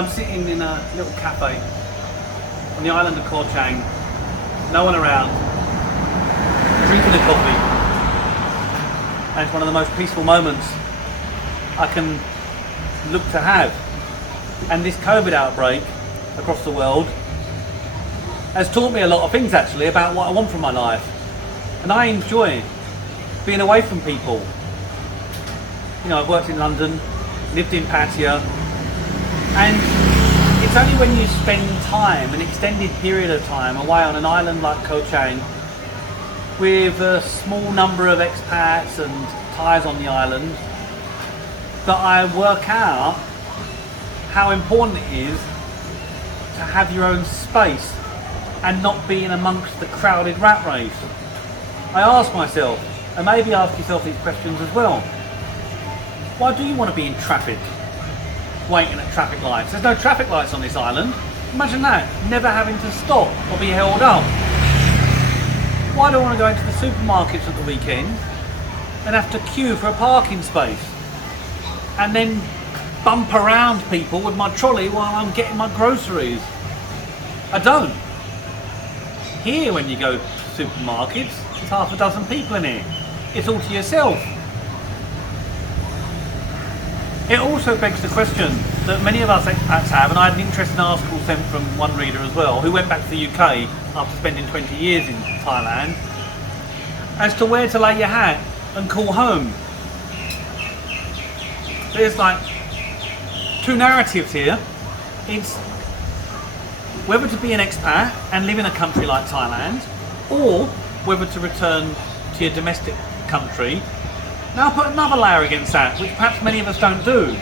I'm sitting in a little cafe on the island of Koh Chang, no one around, drinking a coffee, and it's one of the most peaceful moments I can look to have. And this COVID outbreak across the world has taught me a lot of things actually about what I want from my life, and I enjoy being away from people. You know, I've worked in London, lived in Pattaya, and it's only when you spend time, an extended period of time, away on an island like Koh Chang with a small number of expats and Thais on the island that I work out how important it is to have your own space and not being amongst the crowded rat race. I ask myself, and maybe ask yourself these questions as well. Why do you want to be in traffic, waiting at traffic lights? There's no traffic lights on this island. Imagine that, never having to stop or be held up. Why do I want to go into the supermarkets at the weekend and have to queue for a parking space and then bump around people with my trolley while I'm getting my groceries? I don't. Here, when you go to supermarkets, there's half a dozen people in here. It's all to yourself. It also begs the question that many of us expats have, and I had an interesting article sent from one reader as well, who went back to the UK after spending 20 years in Thailand, as to where to lay your hat and call home. There's like two narratives here. It's whether to be an expat and live in a country like Thailand, or whether to return to your domestic country. Now I'll put another layer against that, which perhaps many of us don't do.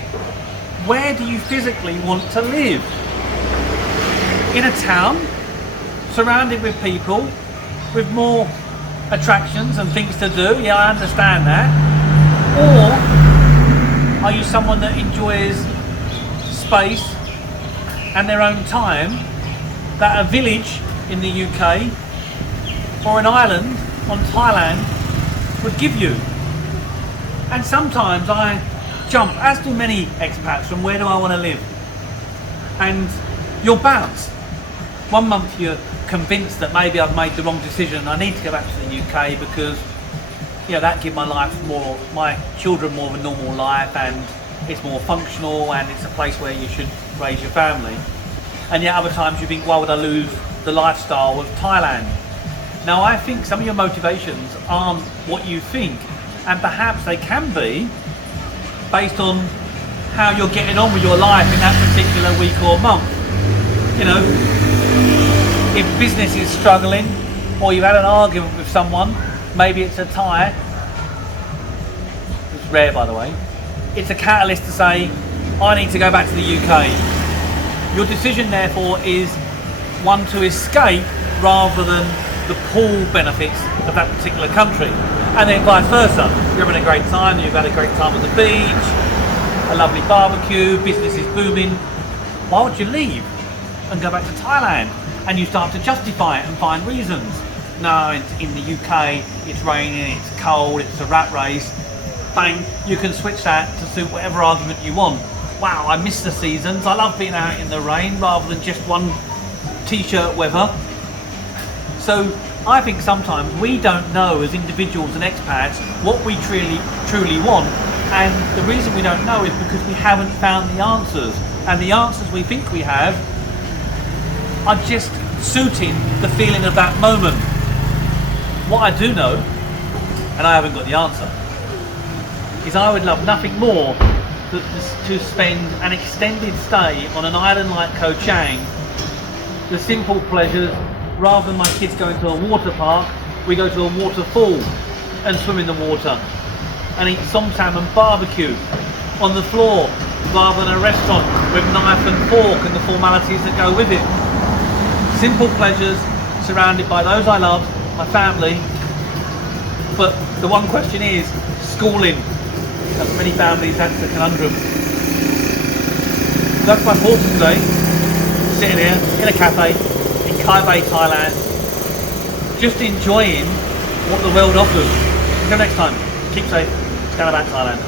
Where do you physically want to live? In a town, surrounded with people, with more attractions and things to do? Yeah, I understand that. Or are you someone that enjoys space and their own time that a village in the UK or an island on Thailand would give you? And sometimes I jump, as do many expats, from where do I want to live? And you'll bounce. 1 month you're convinced that maybe I've made the wrong decision, I need to go back to the UK because, you know, that gives my children more of a normal life, and it's more functional, and it's a place where you should raise your family. And yet other times you think, why would I lose the lifestyle of Thailand? Now I think some of your motivations aren't what you think, and perhaps they can be based on how you're getting on with your life in that particular week or month. You know, if business is struggling, or you've had an argument with someone, maybe it's a Thai, it's rare by the way, it's a catalyst to say, I need to go back to the UK. Your decision therefore is one to escape rather than the pool benefits of that particular country. And then vice versa. You're having a great time, you've had a great time at the beach, a lovely barbecue, business is booming. Why would you leave and go back to Thailand? And you start to justify it and find reasons. No, in the UK, it's raining, it's cold, it's a rat race. Bang, you can switch that to suit whatever argument you want. Wow, I miss the seasons, I love being out in the rain rather than just one t-shirt weather. So I think sometimes we don't know as individuals and expats what we truly want, and the reason we don't know is because we haven't found the answers, and the answers we think we have are just suiting the feeling of that moment. What I do know, and I haven't got the answer, is I would love nothing more than to spend an extended stay on an island like Koh Chang. The simple pleasures. Rather than my kids going to a water park, we go to a waterfall and swim in the water and eat somtam and barbecue on the floor rather than a restaurant with knife and fork and the formalities that go with it. Simple pleasures, surrounded by those I love, my family. But the one question is, schooling. For many families that's the conundrum. That's my thoughts today. Sitting here in a cafe in Kai Bay, Thailand, just enjoying what the world offers. Until next time, keep safe, down about Thailand.